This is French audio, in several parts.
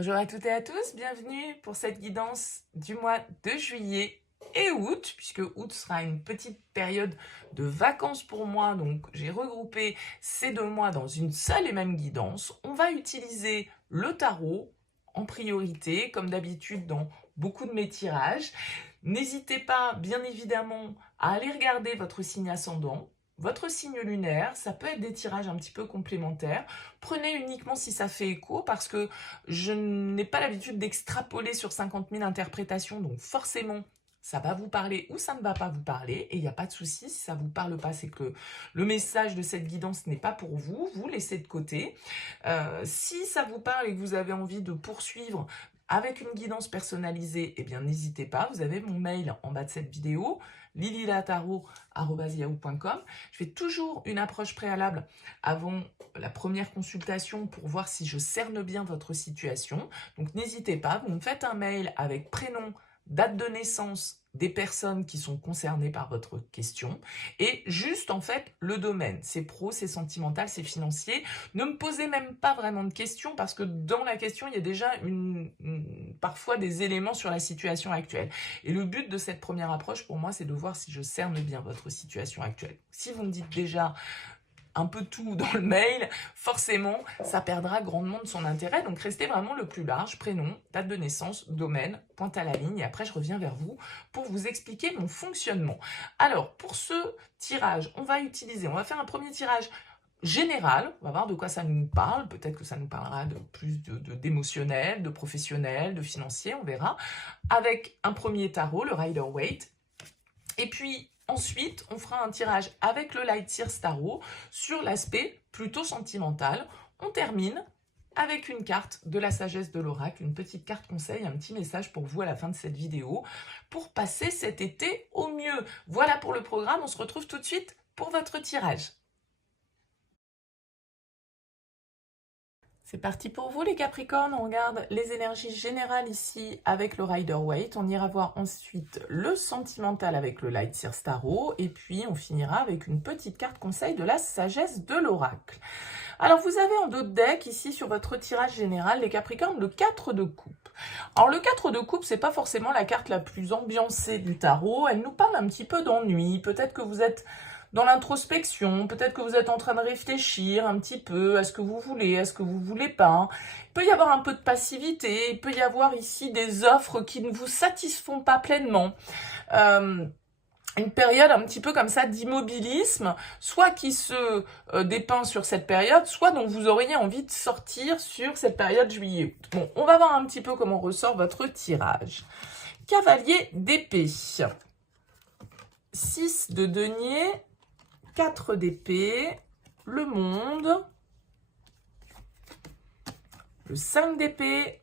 Bonjour à toutes et à tous, bienvenue pour cette guidance du mois de juillet et août, puisque août sera une petite période de vacances pour moi, donc j'ai regroupé ces 2 mois dans une seule et même guidance. On va utiliser le tarot en priorité, comme d'habitude dans beaucoup de mes tirages. N'hésitez pas, bien évidemment, à aller regarder votre signe ascendant, votre signe lunaire, ça peut être des tirages un petit peu complémentaires. Prenez uniquement si ça fait écho, parce que je n'ai pas l'habitude d'extrapoler sur 50 000 interprétations, donc forcément, ça va vous parler ou ça ne va pas vous parler, et il n'y a pas de souci, si ça ne vous parle pas, c'est que le message de cette guidance n'est pas pour vous, vous laissez de côté. Si ça vous parle et que vous avez envie de poursuivre avec une guidance personnalisée, eh bien n'hésitez pas, vous avez mon mail en bas de cette vidéo, lililataro@yahoo.com. Je fais toujours une approche préalable avant la première consultation pour voir si je cerne bien votre situation. Donc n'hésitez pas, vous me faites un mail avec prénom, date de naissance des personnes qui sont concernées par votre question et juste en fait le domaine, c'est pro, c'est sentimental, c'est financier. Ne me posez même pas vraiment de questions, parce que dans la question il y a déjà parfois des éléments sur la situation actuelle, et le but de cette première approche pour moi c'est de voir si je cerne bien votre situation actuelle. Si vous me dites déjà un peu tout dans le mail, forcément, ça perdra grandement de son intérêt. Donc, restez vraiment le plus large, prénom, date de naissance, domaine, pointe à la ligne. Et après, je reviens vers vous pour vous expliquer mon fonctionnement. Alors, pour ce tirage, on va faire un premier tirage général. On va voir de quoi ça nous parle. Peut-être que ça nous parlera de plus d'émotionnel, de professionnel, de financier, on verra. Avec un premier tarot, le Rider-Waite. Et puis, ensuite, on fera un tirage avec le Light Seers Tarot sur l'aspect plutôt sentimental. On termine avec une carte de la sagesse de l'oracle, une petite carte conseil, un petit message pour vous à la fin de cette vidéo, pour passer cet été au mieux. Voilà pour le programme, on se retrouve tout de suite pour votre tirage. C'est parti pour vous les Capricornes, on regarde les énergies générales ici avec le Rider-Waite, on ira voir ensuite le sentimental avec le Light Seers Tarot, et puis on finira avec une petite carte conseil de la sagesse de l'oracle. Alors vous avez en dos de deck ici sur votre tirage général les Capricornes le 4 de coupe. Alors le 4 de coupe, c'est pas forcément la carte la plus ambiancée du tarot, elle nous parle un petit peu d'ennui, peut-être que vous êtes dans l'introspection, peut-être que vous êtes en train de réfléchir un petit peu à ce que vous voulez, à ce que vous voulez pas. Il peut y avoir un peu de passivité, il peut y avoir ici des offres qui ne vous satisfont pas pleinement. Une période un petit peu comme ça d'immobilisme, soit qui se dépeint sur cette période, soit dont vous auriez envie de sortir sur cette période juillet. Bon, on va voir un petit peu comment ressort votre tirage. Cavalier d'épée. 6 de denier. 4 d'épée, le monde, le 5 d'épée,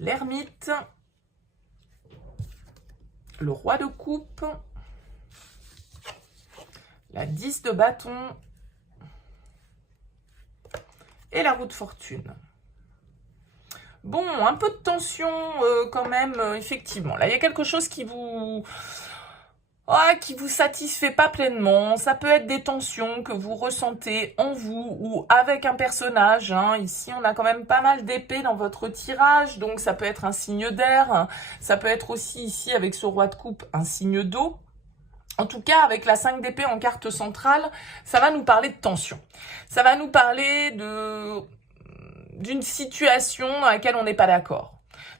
l'ermite, le roi de coupe, la 10 de bâton et la roue de fortune. Bon, un peu de tension quand même, effectivement. Là, il y a quelque chose qui vous satisfait pas pleinement. Ça peut être des tensions que vous ressentez en vous ou avec un personnage. Ici, on a quand même pas mal d'épées dans votre tirage, donc ça peut être un signe d'air. Ça peut être aussi ici, avec ce roi de coupe, un signe d'eau. En tout cas, avec la 5 d'épée en carte centrale, ça va nous parler de tension. Ça va nous parler d'une situation dans laquelle on n'est pas d'accord,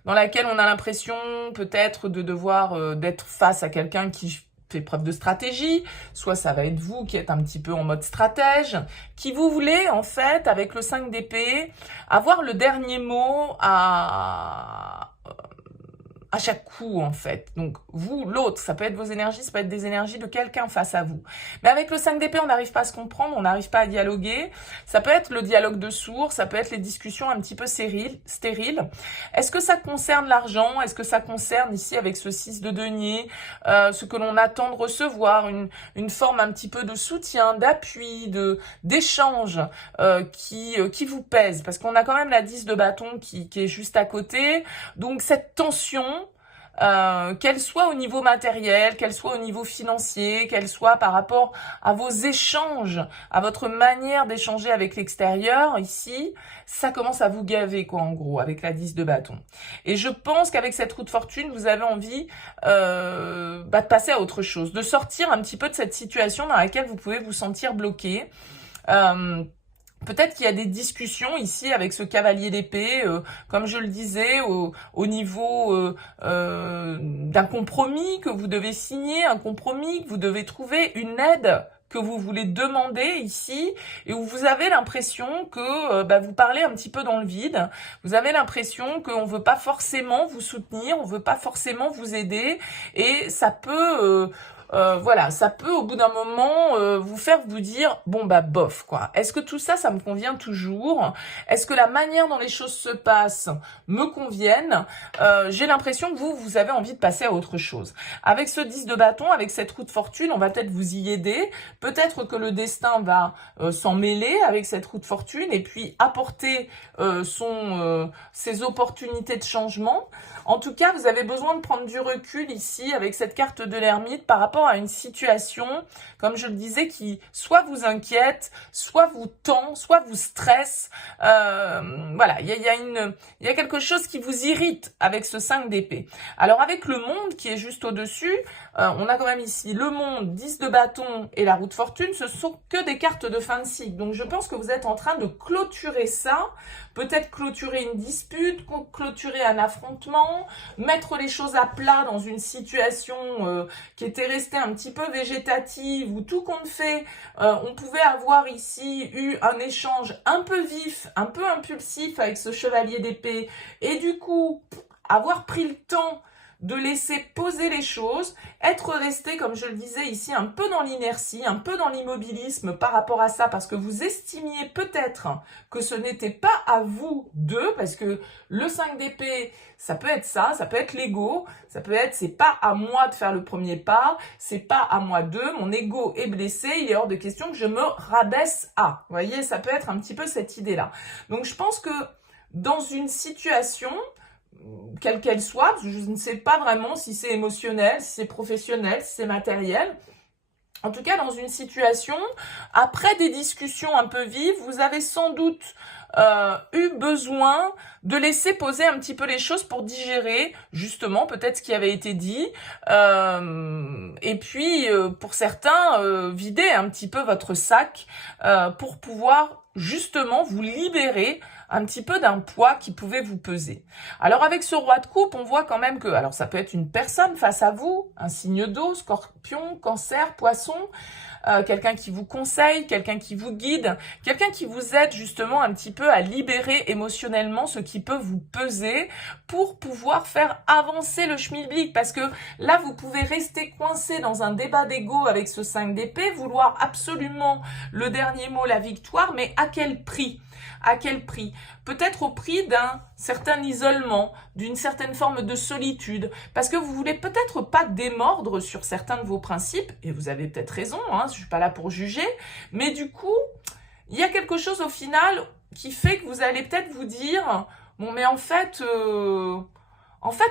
dans laquelle on a l'impression peut-être de devoir d'être face à quelqu'un qui fait preuve de stratégie, soit ça va être vous qui êtes un petit peu en mode stratège, qui vous voulez en fait, avec le 5 d'épée, avoir le dernier mot à chaque coup en fait. Donc vous, l'autre, ça peut être vos énergies, ça peut être des énergies de quelqu'un face à vous. Mais avec le 5 d'épée, on n'arrive pas à se comprendre, on n'arrive pas à dialoguer. Ça peut être le dialogue de sourds, ça peut être les discussions un petit peu stériles. Est-ce que ça concerne l'argent? Est-ce que ça concerne ici avec ce 6 de denier, ce que l'on attend de recevoir, une forme un petit peu de soutien, d'appui, d'échange qui vous pèse? Parce qu'on a quand même la 10 de bâton qui est juste à côté. Donc cette tension, qu'elle soit au niveau matériel, qu'elle soit au niveau financier, qu'elle soit par rapport à vos échanges, à votre manière d'échanger avec l'extérieur, ici, ça commence à vous gaver, quoi, en gros, avec la 10 de bâton. Et je pense qu'avec cette roue de fortune, vous avez envie de passer à autre chose, de sortir un petit peu de cette situation dans laquelle vous pouvez vous sentir bloqué. Peut-être qu'il y a des discussions ici avec ce cavalier d'épée, comme je le disais, au niveau d'un compromis que vous devez signer, un compromis que vous devez trouver, une aide que vous voulez demander ici, et où vous avez l'impression que vous parlez un petit peu dans le vide, vous avez l'impression qu'on ne veut pas forcément vous soutenir, on ne veut pas forcément vous aider, et ça peut... voilà, ça peut au bout d'un moment vous faire vous dire bon bof quoi. Est-ce que tout ça, ça me convient toujours? Est-ce que la manière dont les choses se passent me conviennent? J'ai l'impression que vous avez envie de passer à autre chose. Avec ce 10 de bâton, avec cette roue de fortune, on va peut-être vous y aider. Peut-être que le destin va s'en mêler avec cette roue de fortune et puis apporter ses opportunités de changement. En tout cas, vous avez besoin de prendre du recul ici avec cette carte de l'ermite par rapport à une situation, comme je le disais, qui soit vous inquiète, soit vous tend, soit vous stresse. Voilà, il y a quelque chose qui vous irrite avec ce 5 d'épée. Alors avec le monde qui est juste au-dessus, on a quand même ici le monde, 10 de bâton et la roue de fortune, ce sont que des cartes de fin de cycle. Donc je pense que vous êtes en train de clôturer ça, peut-être clôturer une dispute, clôturer un affrontement, mettre les choses à plat dans une situation qui était restée un petit peu végétative, où tout compte fait, on pouvait avoir ici eu un échange un peu vif, un peu impulsif avec ce chevalier d'épée, et du coup, avoir pris le temps de laisser poser les choses, être resté, comme je le disais ici, un peu dans l'inertie, un peu dans l'immobilisme par rapport à ça, parce que vous estimiez peut-être que ce n'était pas à vous deux, parce que le 5 d'épée, ça peut être ça peut être l'ego, ça peut être c'est pas à moi de faire le premier pas, c'est pas à moi d'eux, mon ego est blessé, il est hors de question que je me rabaisse à. Vous voyez, ça peut être un petit peu cette idée-là. Donc je pense que dans une situation, quelle qu'elle soit, je ne sais pas vraiment si c'est émotionnel, si c'est professionnel, si c'est matériel. En tout cas, dans une situation, après des discussions un peu vives, vous avez sans doute eu besoin de laisser poser un petit peu les choses pour digérer, justement, peut-être ce qui avait été dit. Et puis, pour certains, vider un petit peu votre sac pour pouvoir justement vous libérer un petit peu d'un poids qui pouvait vous peser. Alors avec ce roi de coupe, on voit quand même que, alors ça peut être une personne face à vous, un signe d'eau, scorpion, cancer, poisson, quelqu'un qui vous conseille, quelqu'un qui vous guide, quelqu'un qui vous aide justement un petit peu à libérer émotionnellement ce qui peut vous peser pour pouvoir faire avancer le schmilblick, parce que là vous pouvez rester coincé dans un débat d'ego avec ce 5 d'épée, vouloir absolument le dernier mot, la victoire, mais à quel prix ? À quel prix? Peut-être au prix d'un certain isolement, d'une certaine forme de solitude, parce que vous voulez peut-être pas démordre sur certains de vos principes, et vous avez peut-être raison, hein, je suis pas là pour juger, mais du coup, il y a quelque chose au final qui fait que vous allez peut-être vous dire, bon mais en fait,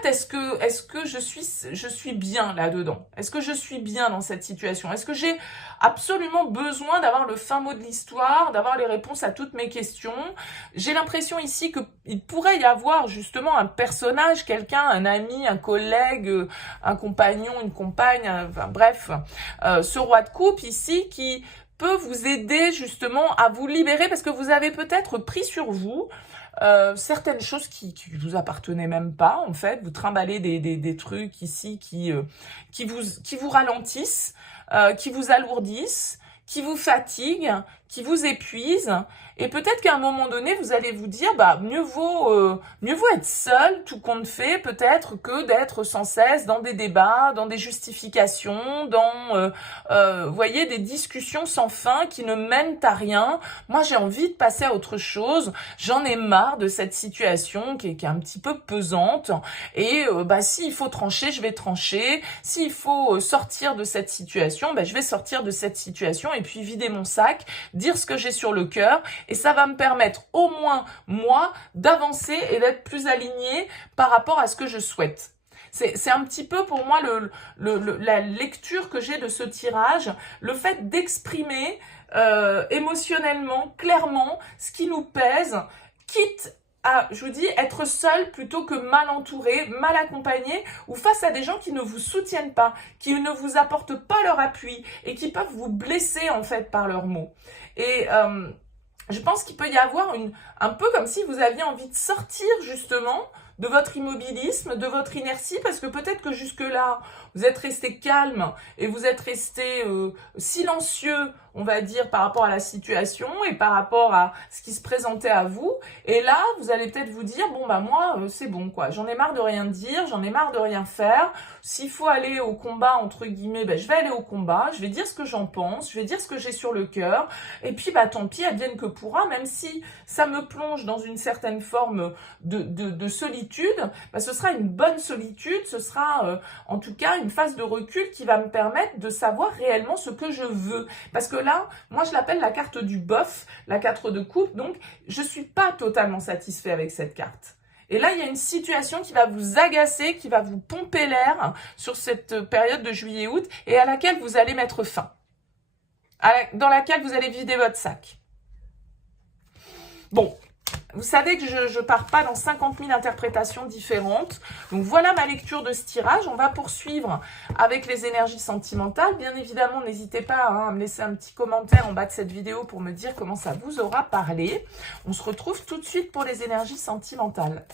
est-ce que je suis bien là-dedans? Est-ce que je suis bien dans cette situation? Est-ce que j'ai absolument besoin d'avoir le fin mot de l'histoire, d'avoir les réponses à toutes mes questions? J'ai l'impression ici qu'il pourrait y avoir justement un personnage, quelqu'un, un ami, un collègue, un compagnon, une compagne, enfin bref, ce roi de coupe ici qui peut vous aider justement à vous libérer, parce que vous avez peut-être pris sur vous certaines choses qui vous appartenaient même pas, en fait. Vous trimballez des trucs ici qui vous ralentissent, qui vous alourdissent, qui vous fatiguent, qui vous épuisent. Et peut-être qu'à un moment donné, vous allez vous dire, mieux vaut être seul, tout compte fait, peut-être, que d'être sans cesse dans des débats, dans des justifications, dans, vous voyez, des discussions sans fin qui ne mènent à rien. Moi, j'ai envie de passer à autre chose. J'en ai marre de cette situation qui est un petit peu pesante. Et s'il faut trancher, je vais trancher. S'il faut sortir de cette situation, je vais sortir de cette situation et puis vider mon sac, dire ce que j'ai sur le cœur. Et ça va me permettre au moins, moi, d'avancer et d'être plus aligné par rapport à ce que je souhaite. C'est un petit peu pour moi la lecture que j'ai de ce tirage, le fait d'exprimer émotionnellement, clairement, ce qui nous pèse, quitte à, je vous dis, être seul plutôt que mal entouré, mal accompagné, ou face à des gens qui ne vous soutiennent pas, qui ne vous apportent pas leur appui, et qui peuvent vous blesser en fait par leurs mots. Et je pense qu'il peut y avoir un peu comme si vous aviez envie de sortir justement de votre immobilisme, de votre inertie, parce que peut-être que jusque-là, vous êtes resté calme et vous êtes resté silencieux, on va dire, par rapport à la situation et par rapport à ce qui se présentait à vous. Et là, vous allez peut-être vous dire, bon, bah moi, c'est bon, quoi. J'en ai marre de rien dire, j'en ai marre de rien faire. S'il faut aller au combat, entre guillemets, ben, je vais aller au combat, je vais dire ce que j'en pense, je vais dire ce que j'ai sur le cœur. Et puis, bah, tant pis, advienne que pourra, même si ça me plonge dans une certaine forme de solitude, bah, ce sera une bonne solitude, ce sera en tout cas une phase de recul qui va me permettre de savoir réellement ce que je veux. Parce que là, moi je l'appelle la carte du bof, la carte de coupe, donc je suis pas totalement satisfait avec cette carte. Et là, il y a une situation qui va vous agacer, qui va vous pomper l'air sur cette période de juillet-août et à laquelle vous allez mettre fin, dans laquelle vous allez vider votre sac. Bon. Vous savez que je pars pas dans 50 000 interprétations différentes. Donc voilà ma lecture de ce tirage. On va poursuivre avec les énergies sentimentales. Bien évidemment, n'hésitez pas à me laisser un petit commentaire en bas de cette vidéo pour me dire comment ça vous aura parlé. On se retrouve tout de suite pour les énergies sentimentales.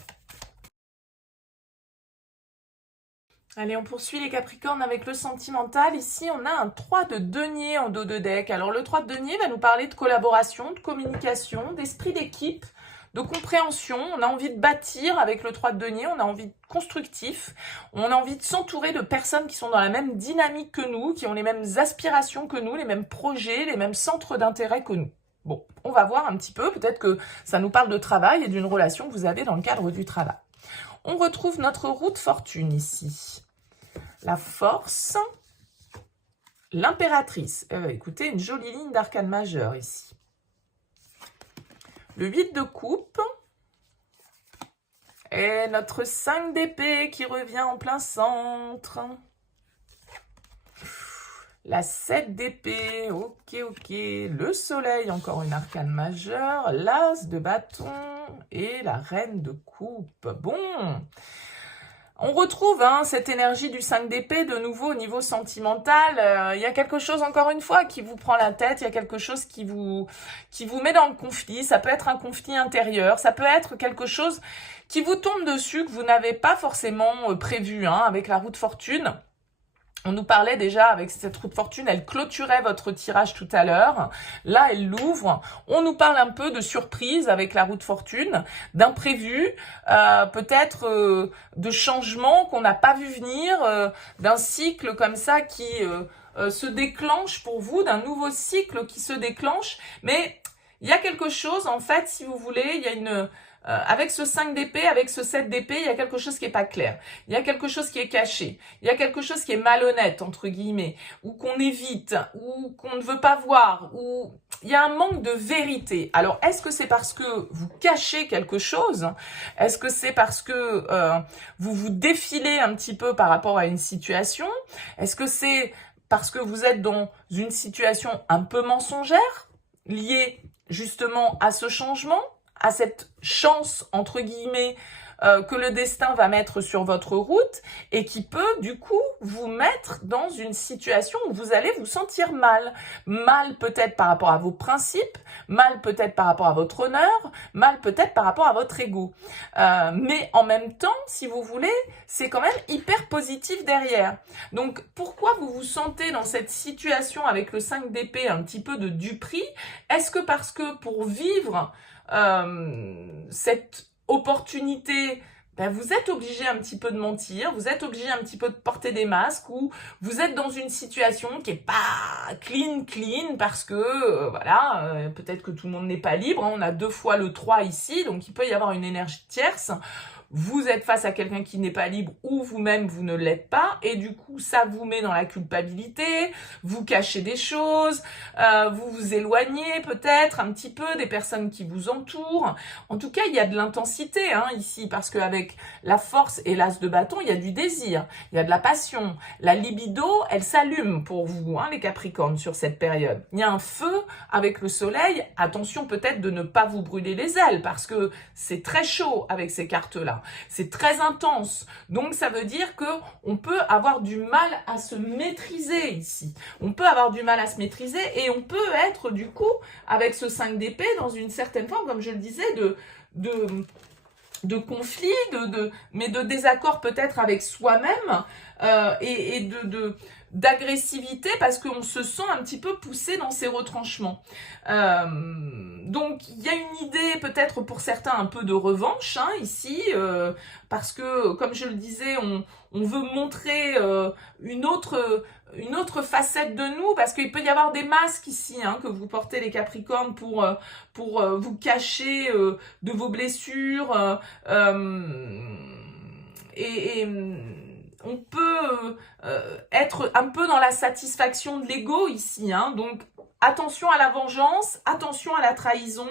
Allez, on poursuit les Capricornes avec le sentimental. Ici, on a un 3 de denier en dos de deck. Alors, le 3 de denier va nous parler de collaboration, de communication, d'esprit d'équipe, de compréhension. On a envie de bâtir avec le 3 de denier, on a envie de constructif, on a envie de s'entourer de personnes qui sont dans la même dynamique que nous, qui ont les mêmes aspirations que nous, les mêmes projets, les mêmes centres d'intérêt que nous. Bon, on va voir un petit peu, peut-être que ça nous parle de travail et d'une relation que vous avez dans le cadre du travail. On retrouve notre roue de fortune ici. La force, l'impératrice. Écoutez, une jolie ligne d'arcane majeur ici. Le 8 de coupe. Et notre 5 d'épée qui revient en plein centre. La 7 d'épée, ok. Le soleil, encore une arcane majeure. L'as de bâton et la reine de coupe. Bon, on retrouve cette énergie du 5 d'épée de nouveau au niveau sentimental. Il y a quelque chose, encore une fois, qui vous prend la tête. Il y a quelque chose qui vous met dans le conflit. Ça peut être un conflit intérieur. Ça peut être quelque chose qui vous tombe dessus, que vous n'avez pas forcément prévu avec la roue de fortune. On nous parlait déjà avec cette roue de fortune, elle clôturait votre tirage tout à l'heure. Là, elle l'ouvre. On nous parle un peu de surprise avec la roue de fortune, d'imprévu, peut-être de changements qu'on n'a pas vu venir, d'un cycle comme ça qui se déclenche pour vous, d'un nouveau cycle qui se déclenche. Mais il y a quelque chose, en fait, si vous voulez, il y a une... avec ce 5 d'épée, avec ce 7 d'épée, il y a quelque chose qui est pas clair. Il y a quelque chose qui est caché. Il y a quelque chose qui est malhonnête, entre guillemets, ou qu'on évite, ou qu'on ne veut pas voir, ou il y a un manque de vérité. Alors, est-ce que c'est parce que vous cachez quelque chose? Est-ce que c'est parce que vous vous défilez un petit peu par rapport à une situation? Est-ce que c'est parce que vous êtes dans une situation un peu mensongère, liée justement à ce changement, à cette chance, entre guillemets, que le destin va mettre sur votre route et qui peut, du coup, vous mettre dans une situation où vous allez vous sentir mal. Mal peut-être par rapport à vos principes, mal peut-être par rapport à votre honneur, mal peut-être par rapport à votre ego. Mais en même temps, si vous voulez, c'est quand même hyper positif derrière. Donc, pourquoi vous vous sentez dans cette situation avec le 5 d'épée un petit peu de duperie? Est-ce que parce que pour vivre cette opportunité, vous êtes obligé un petit peu de mentir, vous êtes obligé un petit peu de porter des masques, ou vous êtes dans une situation qui est pas clean parce que voilà, peut-être que tout le monde n'est pas libre, on a 2 fois le 3 ici, donc il peut y avoir une énergie tierce. vous êtes face à quelqu'un qui n'est pas libre ou vous-même vous ne l'êtes pas et du coup ça vous met dans la culpabilité, vous cachez des choses, vous vous éloignez peut-être un petit peu des personnes qui vous entourent. En tout cas, il y a de l'intensité hein, ici parce qu'avec la force et l'as de bâton, il y a du désir, il y a de la passion. La libido, elle s'allume pour vous, hein, les Capricornes, sur cette période. Il y a un feu avec le soleil. Attention peut-être de ne pas vous brûler les ailes parce que c'est très chaud avec ces cartes-là. C'est très intense. Donc, ça veut dire que on peut avoir du mal à se maîtriser ici. On peut avoir du mal à se maîtriser et on peut être, du coup, avec ce 5 d'épée, dans une certaine forme, comme je le disais, de conflit, mais de désaccord peut-être avec soi-même et d'agressivité parce qu'on se sent un petit peu poussé dans ses retranchements. Donc, il y a une idée peut-être pour certains un peu de revanche hein, ici, parce que, comme je le disais, on veut montrer une autre facette de nous, parce qu'il peut y avoir des masques ici hein, que vous portez les Capricornes pour vous cacher de vos blessures et on peut être un peu dans la satisfaction de l'ego ici. Hein, donc, attention à la vengeance, attention à la trahison.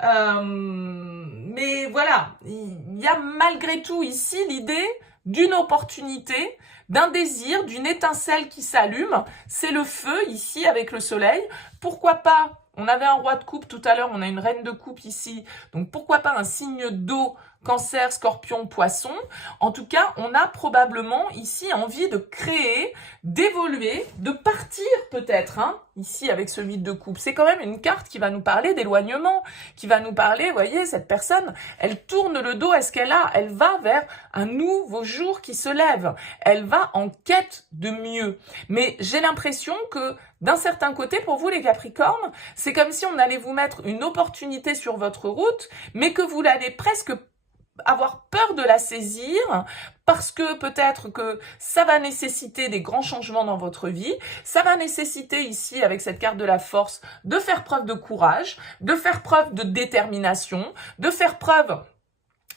Mais voilà, il y a malgré tout ici l'idée d'une opportunité, d'un désir, d'une étincelle qui s'allume. C'est le feu ici avec le soleil. Pourquoi pas, on avait un roi de coupe tout à l'heure, on a une reine de coupe ici. Donc pourquoi pas un signe d'eau, Cancer, Scorpion, Poisson. En tout cas, on a probablement ici envie de créer, d'évoluer, de partir peut-être, hein, ici avec ce vide de coupe. C'est quand même une carte qui va nous parler d'éloignement, qui va nous parler, vous voyez, cette personne, elle tourne le dos à ce qu'elle a, elle va vers un nouveau jour qui se lève, elle va en quête de mieux. Mais j'ai l'impression que d'un certain côté, pour vous les Capricornes, c'est comme si on allait vous mettre une opportunité sur votre route, mais que vous l'allez presque avoir peur de la saisir parce que peut-être que ça va nécessiter des grands changements dans votre vie, ça va nécessiter ici avec cette carte de la force de faire preuve de courage, de faire preuve de détermination, de faire preuve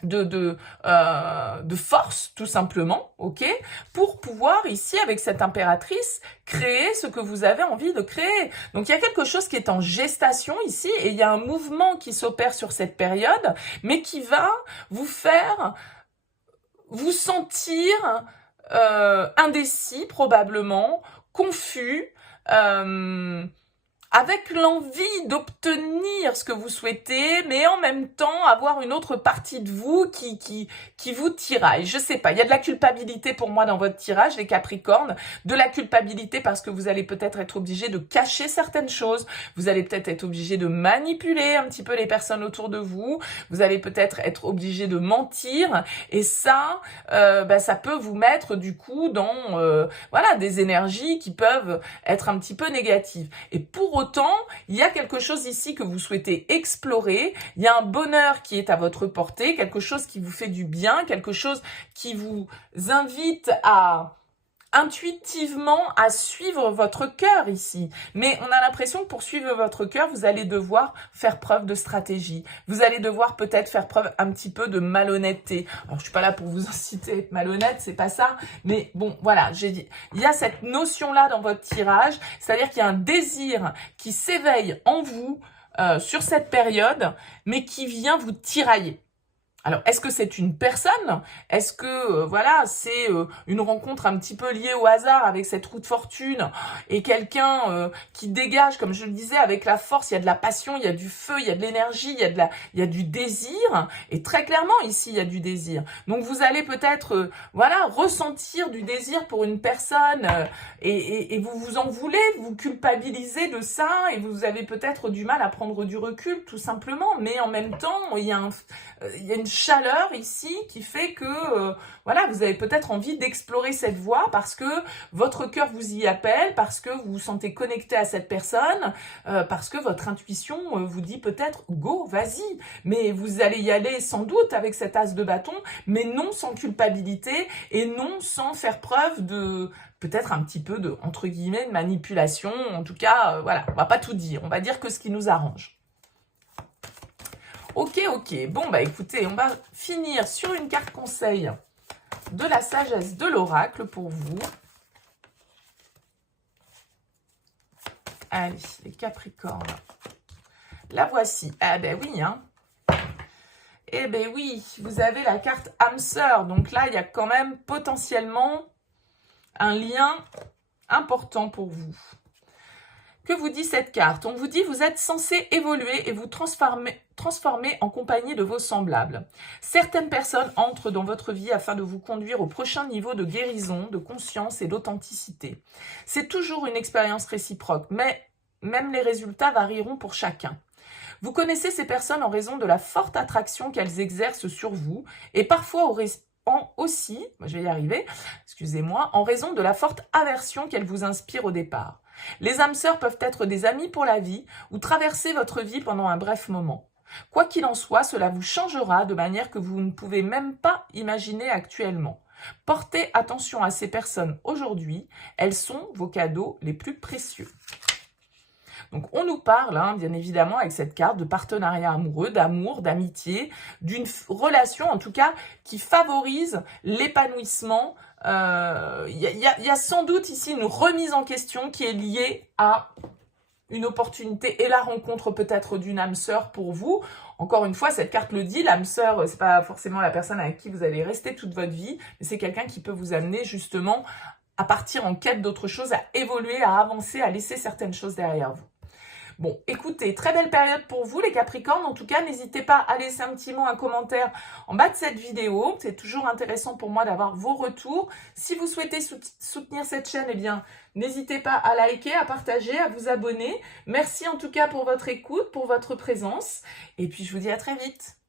de force tout simplement, ok, pour pouvoir ici avec cette impératrice créer ce que vous avez envie de créer. Donc il y a quelque chose qui est en gestation ici et il y a un mouvement qui s'opère sur cette période, mais qui va vous faire vous sentir indécis probablement, confus, avec l'envie d'obtenir ce que vous souhaitez, mais en même temps avoir une autre partie de vous qui vous tiraille. Je sais pas, il y a de la culpabilité pour moi dans votre tirage, les Capricornes, de la culpabilité parce que vous allez peut-être être obligé de cacher certaines choses, vous allez peut-être être obligé de manipuler un petit peu les personnes autour de vous, vous allez peut-être être obligé de mentir, et ça, ça peut vous mettre du coup dans voilà, des énergies qui peuvent être un petit peu négatives. Et pour autant, il y a quelque chose ici que vous souhaitez explorer, il y a un bonheur qui est à votre portée, quelque chose qui vous fait du bien, quelque chose qui vous invite à intuitivement à suivre votre cœur ici. Mais on a l'impression que pour suivre votre cœur, vous allez devoir faire preuve de stratégie. Vous allez devoir peut-être faire preuve un petit peu de malhonnêteté. Alors, je suis pas là pour vous inciter à être malhonnête, c'est pas ça. Mais bon, voilà, j'ai dit, il y a cette notion-là dans votre tirage, c'est-à-dire qu'il y a un désir qui s'éveille en vous sur cette période, mais qui vient vous tirailler. Alors, est-ce que c'est une personne? Est-ce que, voilà, c'est une rencontre un petit peu liée au hasard avec cette roue de fortune et quelqu'un qui dégage, comme je le disais, avec la force, il y a de la passion, il y a du feu, il y a de l'énergie, il y a du désir, et très clairement, ici, il y a du désir. Donc, vous allez peut-être, voilà, ressentir du désir pour une personne et vous vous en voulez, vous culpabilisez de ça et vous avez peut-être du mal à prendre du recul, tout simplement, mais en même temps, il y a une chaleur ici qui fait que voilà, vous avez peut-être envie d'explorer cette voie parce que votre cœur vous y appelle, parce que vous vous sentez connecté à cette personne, parce que votre intuition vous dit peut-être go, vas-y, mais vous allez y aller sans doute avec cet as de bâton, mais non sans culpabilité et non sans faire preuve de peut-être un petit peu de, entre guillemets, de manipulation. En tout cas, voilà, on va pas tout dire, on va dire que ce qui nous arrange. Ok, bon bah écoutez, on va finir sur une carte conseil de la sagesse de l'oracle pour vous. Allez, les Capricornes. La voici. Ah ben oui, hein. Eh ben oui, vous avez la carte âme sœur. Donc là, il y a quand même potentiellement un lien important pour vous. Que vous dit cette carte? On vous dit vous êtes censé évoluer et vous transformer en compagnie de vos semblables. Certaines personnes entrent dans votre vie afin de vous conduire au prochain niveau de guérison, de conscience et d'authenticité. C'est toujours une expérience réciproque, mais même les résultats varieront pour chacun. Vous connaissez ces personnes en raison de la forte attraction qu'elles exercent sur vous et parfois aussi, je vais y arriver, excusez-moi, en raison de la forte aversion qu'elles vous inspirent au départ. Les âmes sœurs peuvent être des amis pour la vie ou traverser votre vie pendant un bref moment. Quoi qu'il en soit, cela vous changera de manière que vous ne pouvez même pas imaginer actuellement. Portez attention à ces personnes aujourd'hui, elles sont vos cadeaux les plus précieux. Donc, on nous parle, hein, bien évidemment, avec cette carte de partenariat amoureux, d'amour, d'amitié, d'une relation, en tout cas, qui favorise l'épanouissement. Il y a sans doute ici une remise en question qui est liée à une opportunité et la rencontre peut-être d'une âme sœur pour vous. Encore une fois, cette carte le dit, l'âme sœur, c'est pas forcément la personne avec qui vous allez rester toute votre vie, mais c'est quelqu'un qui peut vous amener justement à partir en quête d'autre chose, à évoluer, à avancer, à laisser certaines choses derrière vous. Bon, écoutez, très belle période pour vous les Capricornes. En tout cas, n'hésitez pas à laisser un petit mot, un commentaire en bas de cette vidéo. C'est toujours intéressant pour moi d'avoir vos retours. Si vous souhaitez soutenir cette chaîne, eh bien, n'hésitez pas à liker, à partager, à vous abonner. Merci en tout cas pour votre écoute, pour votre présence. Et puis, je vous dis à très vite.